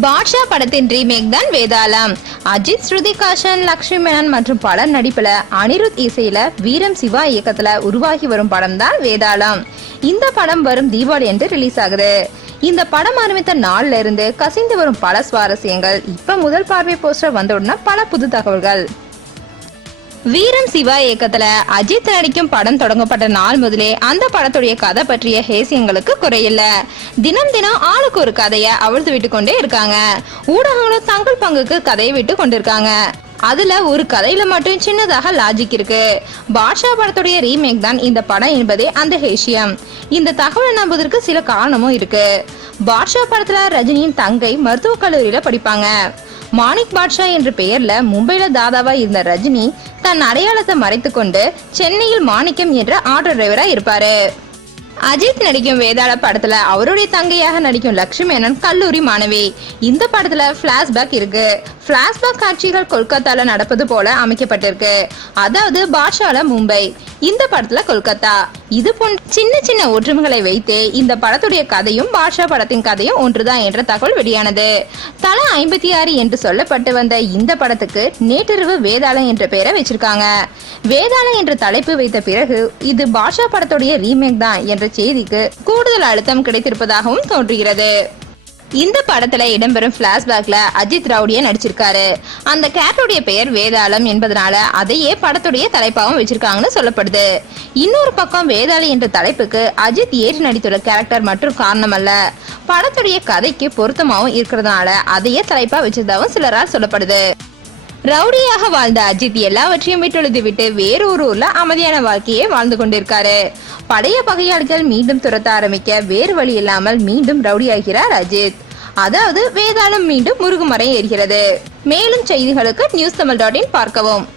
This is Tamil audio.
பாட்ஷா படத்தின் ரீமேக் தான் வேதாளம். அஜித், ஸ்ருதிஹாசன், லக்ஷ்மி மேனன் மற்றும் பலர் நடிப்புல, அனிருத் இசையில, வீரம் சிவா இயக்கத்துல உருவாகி வரும் படம் தான் வேதாளம். இந்த படம் வரும் தீபாவளி என்று ரிலீஸ் ஆகுது. இந்த படம் ஆரம்பித்த நாள்ல இருந்து கசிந்து வரும் பல சுவாரஸ்யங்கள். இப்ப முதல் பார்வை போஸ்டர் வந்தவுடனே பல புது தகவல்கள். வீரம் சிவா இயக்கத்துல அஜித் நடிக்கும் படம் தொடங்கப்பட்ட நாள் முதலே அந்த படத்துடைய கதை பற்றிய ஹேசியங்களுக்கு குறையில்ல. தினம் தினம் ஆளுக்கு ஒரு கதைய அவிழ்த்து விட்டு கொண்டே இருக்காங்க. ஊடகங்களும் தங்கள் பங்குக்கு கதையை விட்டு கொண்டிருக்காங்க. அதுல ஒரு கதையில மட்டும் சின்னதாக லாஜிக் இருக்கு. பாட்ஷா படத்துடைய ரீமேக் தான் இந்த படம் என்பதே அந்த ஹேஷியம். இந்த தகவல் நம்புவதற்கு சில காரணமும் இருக்கு. பாட்ஷா படத்துல ரஜினியின் தங்கை மருத்துவக் கல்லூரியில படிப்பாங்க. மாணிக் பாட்ஷா என்ற பெயர்ல மும்பைல தாதாவா இருந்த ரஜினி தன் அடையாளத்தை மறைத்து கொண்டு சென்னையில் மாணிக்கம் என்ற ஆட்டோ டிரைவரா இருப்பாரு. அஜித் நடிக்கும் வேதாள படத்துல அவருடைய தங்கையாக நடிக்கும் லக்ஷ்மி மேனன் கல்லூரி மாணவி. இந்த படத்துல பிளாஷ்பேக் இருக்கு. பிளாஷ்பேக் காட்சிகள் கொல்கத்தால நடப்பது போல அமைக்கப்பட்டிருக்கு. அதாவது பாட்ஷால மும்பை, இந்த படத்துல கொல்கத்தா. இது போன்ற சின்ன சின்ன ஒற்றுமைகளை வைத்து இந்த படத்துடைய கதையும் பாட்ஷா படத்தின் கதையும் ஒன்றுதான் என்ற தகவல் வெளியானது. தலா 56 என்று சொல்லப்பட்டு வந்த இந்த படத்துக்கு நேற்றிரவு வேதாளம் என்ற பெயரை வச்சிருக்காங்க. வேதாளம் என்ற தலைப்பு வைத்த பிறகு இது பாட்ஷா படத்துடைய ரீமேக் தான் என்ற செய்திக்கு கூடுதல் அழுத்தம் கிடைத்திருப்பதாகவும் தோன்றுகிறது. இந்த படத்துல இடம்பெறும் பிளாஷ்பேக்ல அஜித் ரவுடியா நடிச்சிருக்காரு. அந்த கேரக்டருடைய பெயர் வேதாளம் என்பதனால அதையே படத்துடைய தலைப்பாகவும் வச்சிருக்காங்கன்னு சொல்லப்படுது. இன்னொரு பக்கம் வேதாளி என்ற தலைப்புக்கு அஜித் ஏற்று நடித்துள்ள கேரக்டர் மற்றும் காரணம் அல்ல, படத்துடைய கதைக்கு பொருத்தமாகவும் இருக்கிறதுனால அதையே தலைப்பா வச்சதாகவும் சிலரால் சொல்லப்படுது. ரவுடியாக வாழ்ந்த அஜித் எல்லாவற்றையும் விட்டொழுது விட்டு வேறு ஒரு ஊர்ல அமைதியான வாழ்க்கையை வாழ்ந்து கொண்டிருக்காரு. பழைய பகையாளிகள் மீண்டும் துரத்த ஆரம்பிக்க வேறு வழி இல்லாமல் மீண்டும் ரவுடியாகிறார் அஜித். அதாவது வேதாளம் மீண்டும் முருகுமரம் ஏறுகிறது. மேலும் செய்திகளுக்கு newstamil.in பார்க்கவும்.